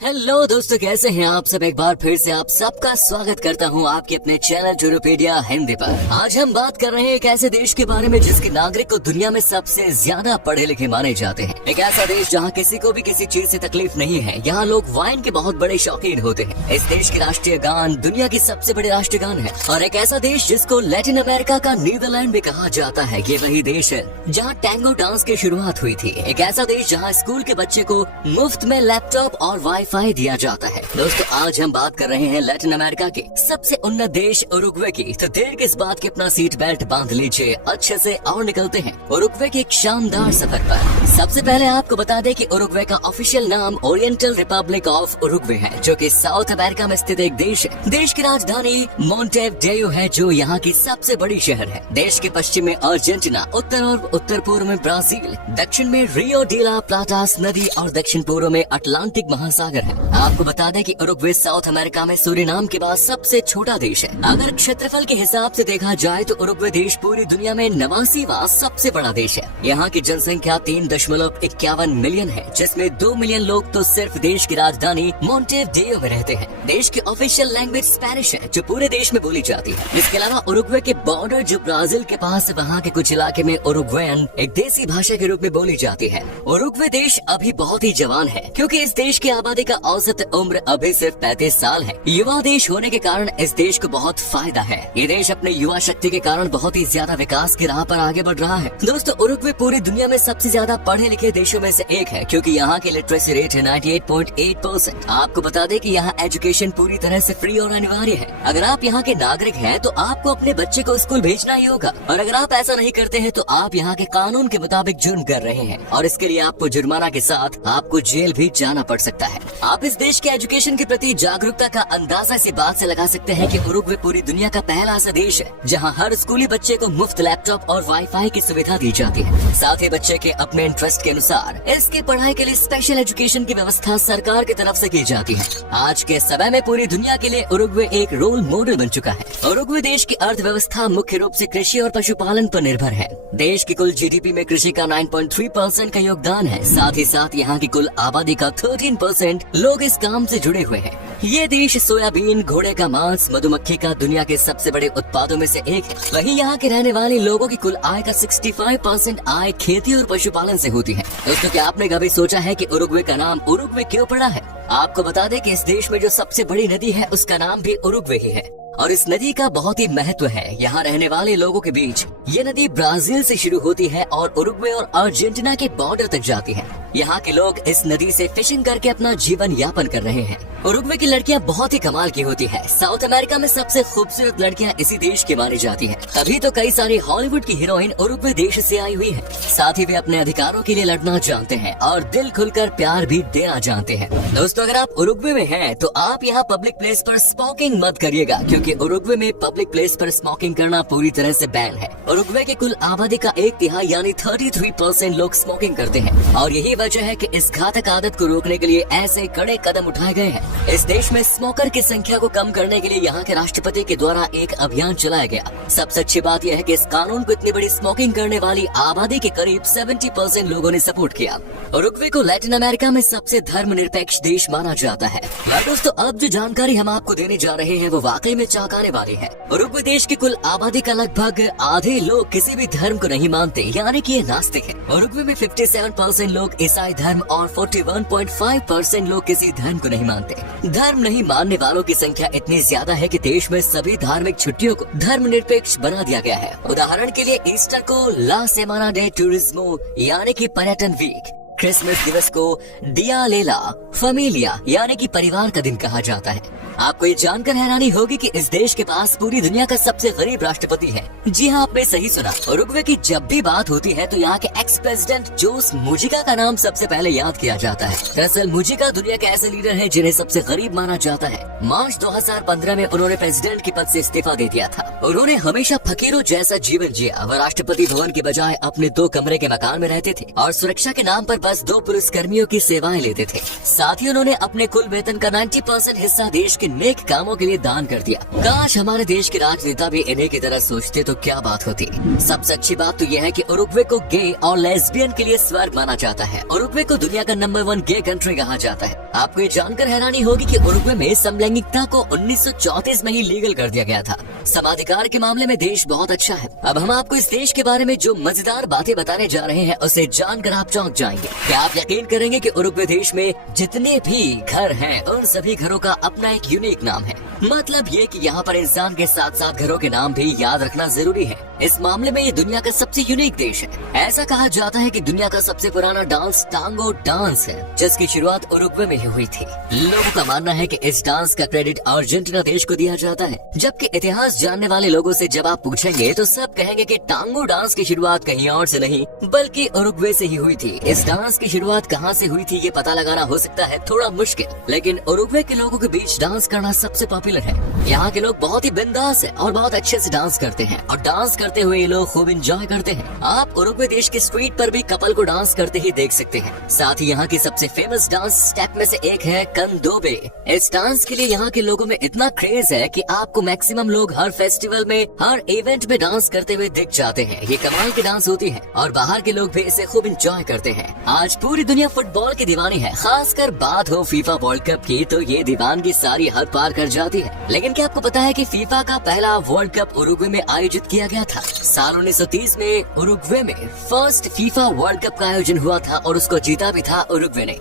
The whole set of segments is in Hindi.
हेलो दोस्तों, कैसे हैं आप सब। एक बार फिर से आप सबका स्वागत करता हूं आपके अपने चैनल टूरोपीडिया हिंदी पर। आज हम बात कर रहे हैं एक ऐसे देश के बारे में जिसके नागरिक को दुनिया में सबसे ज्यादा पढ़े लिखे माने जाते हैं। एक ऐसा देश जहां किसी को भी किसी चीज से तकलीफ नहीं है। यहाँ लोग वाइन के बहुत बड़े शौकीन होते हैं। इस देश के राष्ट्रीय गान दुनिया की सबसे बड़े राष्ट्रीय गान है। और एक ऐसा देश जिसको लैटिन अमेरिका का नीदरलैंड भी कहा जाता है, ये वही देश है जहाँ टैंगो डांस की शुरुआत हुई थी। एक ऐसा देश जहाँ स्कूल के बच्चे को मुफ्त में लैपटॉप और वाईफाई दिया जाता है। दोस्तों, आज हम बात कर रहे हैं लैटिन अमेरिका के सबसे उन्नत देश उरुग्वे की। तो देर किस बात की, अपना सीट बेल्ट बांध लीजिए अच्छे से और निकलते हैं उरुग्वे के एक शानदार सफर पर। सबसे पहले आपको बता दें कि उरुग्वे का ऑफिशियल नाम ओरिएंटल रिपब्लिक ऑफ उरुग्वे है, जो कि साउथ अमेरिका में स्थित एक देश है। देश की राजधानी मोंटेविडेयो है, जो यहाँ की सबसे बड़ी शहर है। देश के पश्चिम में अर्जेंटीना, उत्तर और उत्तर पूर्व में ब्राजील, दक्षिण में रियो डी ला प्लाटास नदी और दक्षिण पूर्व में अटलांटिक महासागर है। आपको बता दें कि उरुग्वे साउथ अमेरिका में सूरीनाम के बाद सबसे छोटा देश है। अगर क्षेत्रफल के हिसाब से देखा जाए तो उरुग्वे देश पूरी दुनिया में 89वां सबसे बड़ा देश है। यहाँ की जनसंख्या 3.51 मिलियन है, जिसमें 2 मिलियन लोग तो सिर्फ देश की राजधानी मोंटेविडेयो में रहते हैं। देश की ऑफिशियल लैंग्वेज स्पेनिश है, जो पूरे देश में बोली जाती है। इसके अलावा उरुग्वे के बॉर्डर जो ब्राजील के पास है, वहाँ के कुछ इलाके में उरुग्वेयन एक देसी भाषा के रूप में बोली जाती है। उरुग्वे देश अभी बहुत ही जवान है, क्योंकि इस देश की आबादी का औसत उम्र अभी सिर्फ 35 साल है। युवा देश होने के कारण इस देश को बहुत फायदा है। ये देश अपने युवा शक्ति के कारण बहुत ही ज्यादा विकास की राह पर आगे बढ़ रहा है। दोस्तों, उरुग्वे पूरी दुनिया में सबसे ज्यादा पढ़े लिखे देशों में से एक है, क्योंकि यहाँ की लिटरेसी रेट है 98.8%। आपको बता दें कि यहाँ एजुकेशन पूरी तरह से फ्री और अनिवार्य है। अगर आप यहाँ के नागरिक हैं तो आपको अपने बच्चे को स्कूल भेजना ही होगा, और अगर आप ऐसा नहीं करते हैं तो आप यहाँ के कानून के मुताबिक जुर्म कर रहे हैं, और इसके लिए आपको जुर्माना के साथ आपको जेल भी जाना पड़ सकता है। आप इस देश के एजुकेशन के प्रति जागरूकता का अंदाजा इसी बात से लगा सकते हैं कि उरुग्वे पूरी दुनिया का पहला ऐसा देश है जहां हर स्कूली बच्चे को मुफ्त लैपटॉप और वाईफाई की सुविधा दी जाती है। साथ ही बच्चे के अपने इंटरेस्ट के अनुसार इसकी पढ़ाई के लिए स्पेशल एजुकेशन की व्यवस्था सरकार की तरफ से की जाती है। आज के समय में पूरी दुनिया के लिए उरुग्वे एक रोल मॉडल बन चुका है। उरुग्वे देश की अर्थव्यवस्था मुख्य रूप से कृषि और पशुपालन पर निर्भर है। देश की कुल जीडीपी में कृषि का 9.3% का योगदान है। साथ ही साथ यहाँ की कुल आबादी का 13% लोग इस काम से जुड़े हुए हैं। ये देश सोयाबीन, घोड़े का मांस, मधुमक्खी का दुनिया के सबसे बड़े उत्पादों में से एक है। वहीं यहाँ के रहने वाले लोगों की कुल आय का 65% आय खेती और पशुपालन से होती है। दोस्तों, क्या आपने कभी सोचा है कि उरुग्वे का नाम उरुग्वे क्यों पड़ा है? आपको बता दें कि इस देश में जो सबसे बड़ी नदी है उसका नाम भी उरुग्वे ही है, और इस नदी का बहुत ही महत्व है यहाँ रहने वाले लोगों के बीच। ये नदी ब्राजील से शुरू होती है और उरुग्वे और अर्जेंटीना के बॉर्डर तक जाती है। यहाँ के लोग इस नदी से फिशिंग करके अपना जीवन यापन कर रहे हैं। उरुग्वे की लड़कियाँ बहुत ही कमाल की होती है। साउथ अमेरिका में सबसे खूबसूरत लड़कियाँ इसी देश की मानी जाती हैं। तभी तो कई सारी हॉलीवुड की हीरोइन उरुग्वे देश से आई हुई है। साथ ही वे अपने अधिकारों के लिए लड़ना जानते हैं और दिल खुलकर प्यार भी देना जानते हैं। दोस्तों, अगर आप उरुग्वे में हैं तो आप यहाँ पब्लिक प्लेस पर स्मोकिंग मत करिएगा, क्योंकि उरुग्वे में पब्लिक प्लेस पर स्मोकिंग करना पूरी तरह से बैन है। उरुग्वे के कुल आबादी का 1/3 यानी 33% लोग स्मोकिंग करते हैं, और यही वजह है कि इस घातक आदत को रोकने के लिए ऐसे कड़े कदम उठाए गए हैं। इस देश में स्मोकर की संख्या को कम करने के लिए यहाँ के राष्ट्रपति के द्वारा एक अभियान चलाया गया। सबसे अच्छी बात यह है कि इस कानून को इतनी बड़ी स्मोकिंग करने वाली आबादी के करीब 70% लोगों ने सपोर्ट किया। उरुग्वे को लैटिन अमेरिका में सबसे धर्मनिरपेक्ष देश माना जाता है। दोस्तों, अब जो जानकारी हम आपको देने जा रहे हैं वो वाकई में चौंकाने वाली है। उरुग्वे देश की कुल आबादी का लगभग आधे लोग किसी भी धर्म को नहीं मानते, यानी कि ये नास्तिक है। उरुग्वे में 57% लोग ईसाई धर्म और 41.5% लोग किसी धर्म को नहीं मानते। धर्म नहीं मानने वालों की संख्या इतनी ज्यादा है कि देश में सभी धार्मिक छुट्टियों को धर्मनिरपेक्ष बना दिया गया है। उदाहरण के लिए ईस्टर को ला सेमाना डे टूरिज्मो यानी कि पर्यटन वीक, क्रिसमस दिवस को डिया लेला फैमिलिया यानी कि परिवार का दिन कहा जाता है। आपको ये जानकर हैरानी होगी कि इस देश के पास पूरी दुनिया का सबसे गरीब राष्ट्रपति है। जी हाँ, आपने सही सुना। उरुग्वे की जब भी बात होती है तो यहाँ के एक्स प्रेसिडेंट जोस मुजिका का नाम सबसे पहले याद किया जाता है। दरअसल मुजिका दुनिया के ऐसे लीडर है जिन्हें सबसे गरीब माना जाता है। मार्च 2015 में उन्होंने प्रेसिडेंट के पद से इस्तीफा दे दिया था। उन्होंने हमेशा फकीरों जैसा जीवन जिया। वह राष्ट्रपति भवन की बजाय अपने 2 कमरे के मकान में रहते थे और सुरक्षा के नाम पर बस 2 पुलिसकर्मियों की सेवाएं लेते थे। साथ ही उन्होंने अपने कुल वेतन का 90% हिस्सा देश के नेक कामों के लिए दान कर दिया। काश हमारे देश के राजनेता भी इन्हीं की तरह सोचते तो क्या बात होती। सबसे अच्छी बात तो यह है कि उरुग्वे को गे और लेस्बियन के लिए स्वर्ग माना जाता है। उरुग्वे को दुनिया का नंबर 1 गे कंट्री कहा जाता है। आपको ये जानकर हैरानी होगी कि उरुग्वे में समलैंगिकता को 1934 में ही लीगल कर दिया गया था। समाधिकार के मामले में देश बहुत अच्छा है। अब हम आपको इस देश के बारे में जो मजेदार बातें बताने जा रहे हैं उसे जानकर आप चौंक जाएंगे। क्या आप यकीन करेंगे कि उरुग्वे देश में जितने भी घर हैं उन सभी घरों का अपना एक यूनिक नाम है। मतलब ये कि यहाँ पर इंसान के साथ साथ घरों के नाम भी याद रखना जरूरी है। इस मामले में ये दुनिया का सबसे यूनिक देश है। ऐसा कहा जाता है कि दुनिया का सबसे पुराना डांस टांगो डांस है, जिसकी शुरुआत उरुग्वे में ही हुई थी। लोगों का मानना है कि इस डांस का क्रेडिट अर्जेंटीना देश को दिया जाता है, जबकि इतिहास जानने वाले लोगों से जब आप पूछेंगे तो सब कहेंगे कि टांगो डांस की शुरुआत कहीं और से नहीं बल्कि उरुग्वे से ही हुई थी। इस डांस की शुरुआत कहाँ से हुई थी ये पता लगाना हो सकता है थोड़ा मुश्किल, लेकिन उरुग्वे के लोगों के बीच डांस करना सबसे पॉपुलर है। यहाँ के लोग बहुत ही बिंदास है और बहुत अच्छे से डांस करते हैं और डांस करते हुए ये लोग खूब एंजॉय करते हैं। आप उरुग्वे देश के स्ट्रीट पर भी कपल को डांस करते ही देख सकते हैं। साथ ही यहाँ की सबसे फेमस डांस स्टेप में से एक है कंदोबे। इस डांस के लिए यहाँ के लोगों में इतना क्रेज है कि आपको मैक्सिमम लोग हर फेस्टिवल में हर इवेंट में डांस करते हुए दिख जाते हैं। ये कमाल की डांस होती है और बाहर के लोग भी इसे खूब एंजॉय करते हैं। आज पूरी दुनिया फुटबॉल की दीवानी है, खासकर बात हो फीफा वर्ल्ड कप की तो ये दीवानगी सारी हद पार कर जाती है। लेकिन क्या आपको पता है कि फीफा का पहला वर्ल्ड कप उरुग्वे में आयोजित किया गया था? साल 1930 में उरुग्वे में फर्स्ट फीफा वर्ल्ड कप का आयोजन हुआ था और उसको जीता भी था उरुग्वे ने।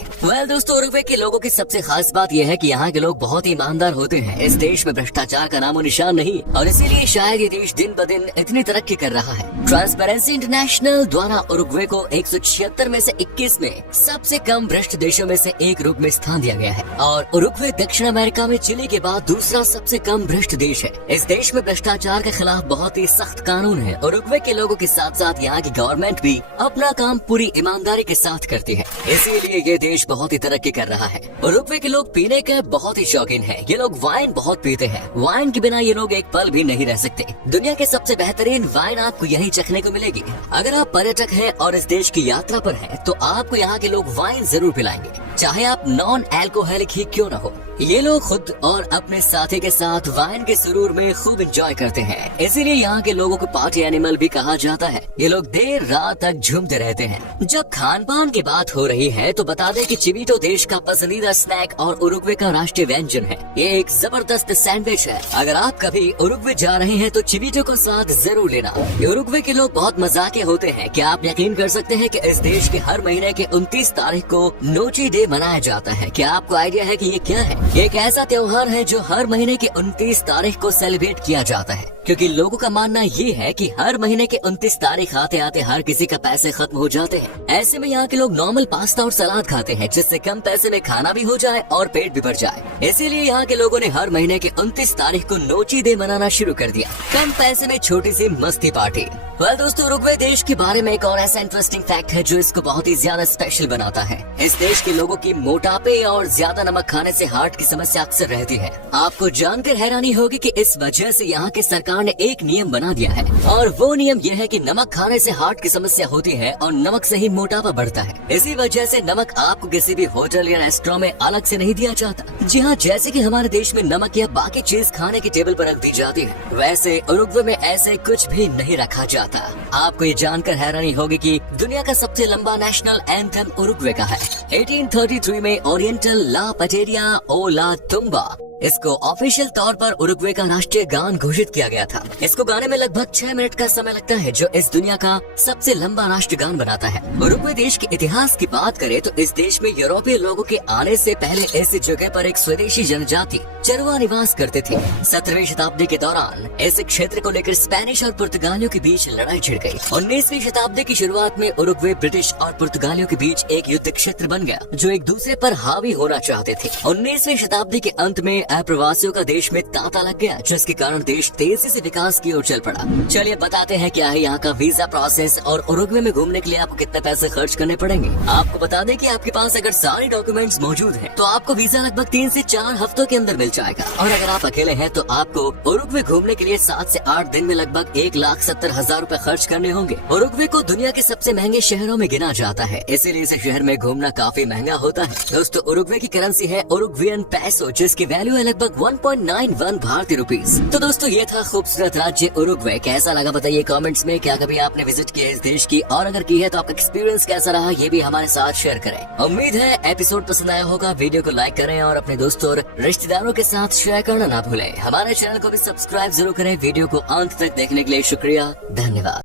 दोस्तों, उरुग्वे के लोगों की सबसे खास बात यह है कि यहाँ के लोग बहुत ही ईमानदार होते हैं। इस देश में भ्रष्टाचार का नामो निशान नहीं और इसीलिए शायद ये देश दिन ब दिन इतनी तरक्की कर रहा है। ट्रांसपेरेंसी इंटरनेशनल द्वारा उरुग्वे को 176 में से 21 में सबसे कम भ्रष्ट देशों में से एक रूप में स्थान दिया गया है और उरुग्वे दक्षिण अमेरिका में चिली के बाद दूसरा सबसे कम भ्रष्ट देश है। इस देश में भ्रष्टाचार के खिलाफ बहुत ही सख्त कानून है। उरुग्वे के लोगों के साथ साथ यहाँ की गवर्नमेंट भी अपना काम पूरी ईमानदारी के साथ करती है, इसीलिए ये देश बहुत ही तरक्की कर रहा है। उरुग्वे के लोग पीने के बहुत ही शौकीन है। ये लोग वाइन बहुत पीते हैं। वाइन के बिना ये लोग एक पल भी नहीं रह सकते। दुनिया के सबसे बेहतरीन वाइन आपको यही चखने को मिलेगी। अगर आप पर्यटक हैं और इस देश की यात्रा पर हैं, तो आपको यहाँ के लोग वाइन जरूर पिलाएंगे, चाहे आप नॉन अल्कोहलिक ही क्यों न हो। ये लोग खुद और अपने साथी के साथ वाइन के सुरूर में खूब एंजॉय करते हैं, इसीलिए यहाँ के लोगों को पार्टी एनिमल भी कहा जाता है। ये लोग देर रात तक झूमते रहते हैं। जब खान पान की बात हो रही है तो बता दें कि चिविटो देश का पसंदीदा स्नैक और उरुग्वे का राष्ट्रीय व्यंजन है। ये एक जबरदस्त सैंडविच है। अगर आप कभी उरुग्वे जा रहे हैं तो चिविटो को साथ जरूर लेना। उरुग्वे के लोग बहुत मजाकिया होते हैं। क्या आप यकीन कर सकते हैं कि इस देश के हर महीने के 29 तारीख को नोची डे मनाया जाता है? क्या आपको आइडिया है कि ये क्या है? ये एक ऐसा त्योहार है जो हर महीने के 29 तारीख को सेलिब्रेट किया जाता है, क्योंकि लोगों का मानना ये है कि हर महीने के 29 तारीख आते आते हर किसी का पैसे खत्म हो जाते हैं। ऐसे में यहाँ के लोग नॉर्मल पास्ता और सलाद खाते हैं, जिससे कम पैसे में खाना भी हो जाए और पेट भी भर जाए। इसीलिए यहाँ के लोगों ने हर महीने के 29 तारीख को नोची डे मनाना शुरू कर दिया। कम पैसे में छोटी सी मस्ती पार्टी। दोस्तों, उरुग्वे देश के बारे में एक और ऐसा इंटरेस्टिंग फैक्ट है जो इसको बहुत ही ज्यादा स्पेशल बनाता है। इस देश के लोगों की मोटापे और ज्यादा नमक खाने से हार्ट की समस्या अक्सर रहती है। आपको जानकर हैरानी होगी कि इस वजह से यहाँ की सरकार ने एक नियम बना दिया है और वो नियम यह है कि नमक खाने से हार्ट की समस्या होती है और नमक से ही मोटापा बढ़ता है। इसी वजह से नमक आपको किसी भी होटल या रेस्टोरेंट में अलग से नहीं दिया जाता। जी हाँ, जैसे कि हमारे देश में नमक या बाकी चीज खाने की टेबल पर रख दी जाती है, वैसे उरुग्वे में ऐसे कुछ भी नहीं रखा जाता। आपको ये जानकर हैरानी होगी कि दुनिया का सबसे लंबा नेशनल एंथम उरुग्वे का है। 1833 में ओरिएंटल ला पटेरिया ओ ला तुम्बा इसको ऑफिशियल तौर पर उरुग्वे का राष्ट्रीय गान घोषित किया गया था। इसको गाने में लगभग 6 मिनट का समय लगता है, जो इस दुनिया का सबसे लंबा राष्ट्रीय गान बनाता है। उरुग्वे देश के इतिहास की बात करें तो इस देश में यूरोपीय लोगों के आने से पहले इस जगह पर एक स्वदेशी जनजाति चरवा निवास करते थे। 17वीं शताब्दी के दौरान इस क्षेत्र को लेकर स्पेनिश और पुर्तगालियों के बीच लड़ाई छिड़ गई। 19वीं शताब्दी की शुरुआत में उरुग्वे ब्रिटिश और पुर्तगालियों के बीच एक युद्ध क्षेत्र बन गया, जो एक दूसरे पर हावी होना चाहते थे। 19वीं शताब्दी के अंत में अप्रवासियों का देश में तांता लग गया, जिसके कारण देश तेजी से विकास की ओर चल पड़ा। चलिए बताते हैं क्या है यहाँ का वीजा प्रोसेस और उरुग्वे में घूमने के लिए आपको कितने पैसे खर्च करने पड़ेंगे। आपको बता दें कि आपके पास अगर सारे डॉक्यूमेंट्स मौजूद हैं, तो आपको वीजा लगभग 3 से 4 हफ्तों के अंदर मिल जाएगा। और अगर आप अकेले हैं तो आपको उरुग्वे घूमने के लिए 7 से 8 दिन में लगभग 1,70,000 रूपए खर्च करने होंगे। उरुग्वे को दुनिया के सबसे महंगे शहरों में गिना जाता है, इसीलिए इस शहर में घूमना काफी महंगा होता है। दोस्तों, उरुग्वे की करेंसी है उरुग्वियन पैसो, जिसकी वैल्यू है लगभग 1.91 भारतीय रुपीज। तो दोस्तों, ये था खूबसूरत राज्य उरुग्वे। कैसा लगा बताइए कमेंट्स में। क्या कभी आपने विजिट किया इस देश की, और अगर की है तो आपका एक्सपीरियंस कैसा रहा, ये भी हमारे साथ शेयर करें। उम्मीद है एपिसोड पसंद आया होगा। वीडियो को लाइक करें और अपने दोस्तों और रिश्तेदारों के साथ शेयर करना ना भूलें। हमारे चैनल को भी सब्सक्राइब जरूर करें। वीडियो को अंत तक देखने के लिए शुक्रिया, धन्यवाद।